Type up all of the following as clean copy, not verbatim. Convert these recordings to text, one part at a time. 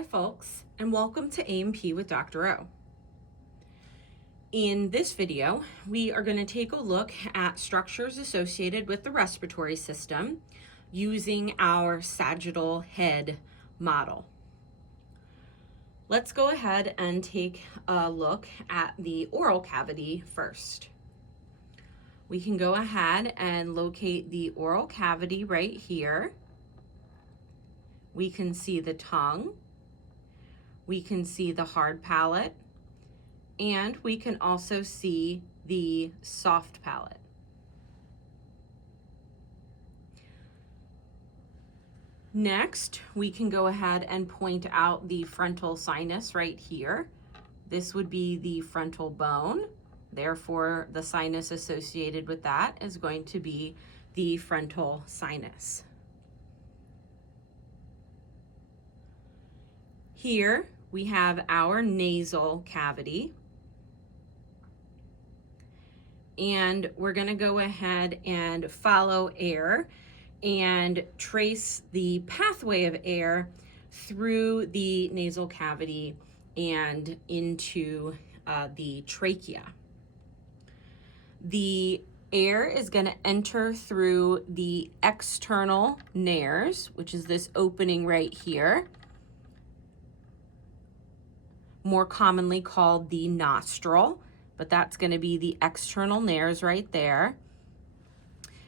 Hi folks, and welcome to A&P with Dr. O. In this video, we are going to take a look at structures associated with the respiratory system using our sagittal head model. Let's go ahead and take a look at the oral cavity first. We can go ahead and locate the oral cavity right here. We can see the tongue. We can see the hard palate, and we can also see the soft palate. Next, we can go ahead and point out the frontal sinus right here. This would be the frontal bone. Therefore, the sinus associated with that is going to be the frontal sinus. Here, we have our nasal cavity, and we're going to go ahead and follow air and trace the pathway of air through the nasal cavity and into the trachea. The air is going to enter through the external nares, which is this opening right here, more commonly called the nostril, but that's going to be the external nares right there.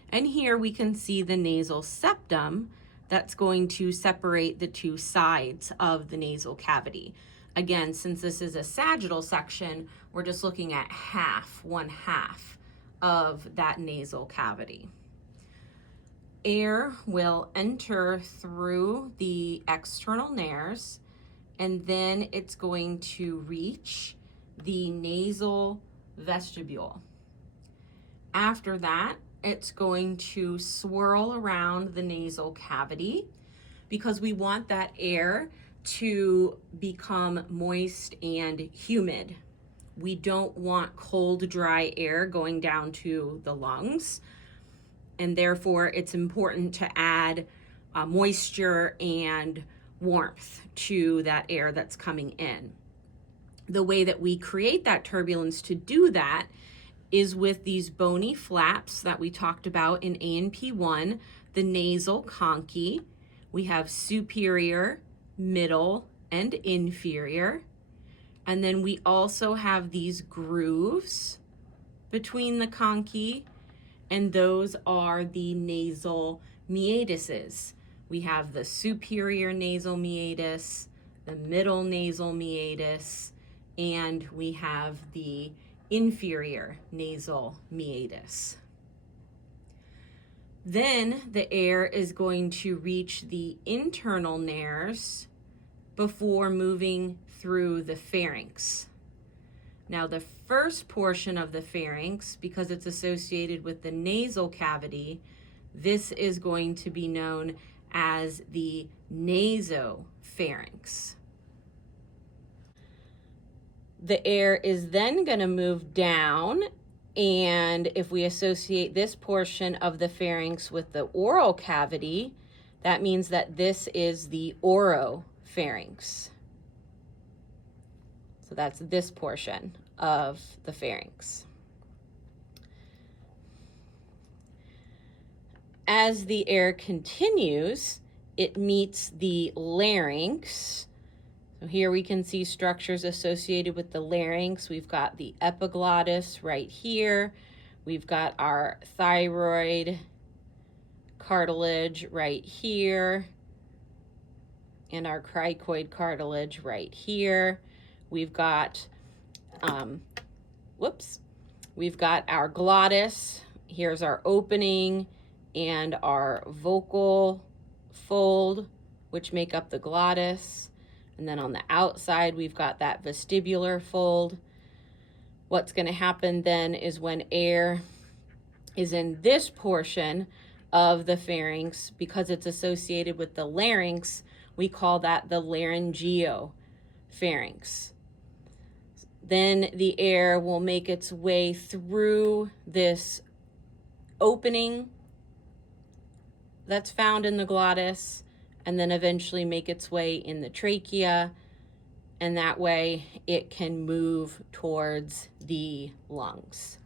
And here we can see the nasal septum that's going to separate the two sides of the nasal cavity. Again, since this is a sagittal section, we're just looking at one half of that nasal cavity. Air will enter through the external nares, and then it's going to reach the nasal vestibule. After that, it's going to swirl around the nasal cavity because we want that air to become moist and humid. We don't want cold, dry air going down to the lungs, and therefore it's important to add moisture and warmth to that air that's coming in. The way that we create that turbulence to do that is with these bony flaps that we talked about in A&P1, the nasal conchae. We have superior, middle, and inferior. And then we also have these grooves between the conchae, and those are the nasal meatuses. We have the superior nasal meatus, the middle nasal meatus, and we have the inferior nasal meatus. Then the air is going to reach the internal nares before moving through the pharynx. Now the first portion of the pharynx, because it's associated with the nasal cavity, this is going to be known as the nasopharynx. The air is then going to move down, and if we associate this portion of the pharynx with the oral cavity, that means that this is the oropharynx. So that's this portion of the pharynx. As the air continues, it meets the larynx. So here we can see structures associated with the larynx. We've got the epiglottis right here. We've got our thyroid cartilage right here, and our cricoid cartilage right here. We've got, we've got our glottis. Here's our opening and our vocal fold, which make up the glottis. And then on the outside, we've got that vestibular fold. What's going to happen then is when air is in this portion of the pharynx, because it's associated with the larynx, we call that the laryngopharynx. Then the air will make its way through this opening that's found in the glottis, and then eventually make its way in the trachea, and that way it can move towards the lungs.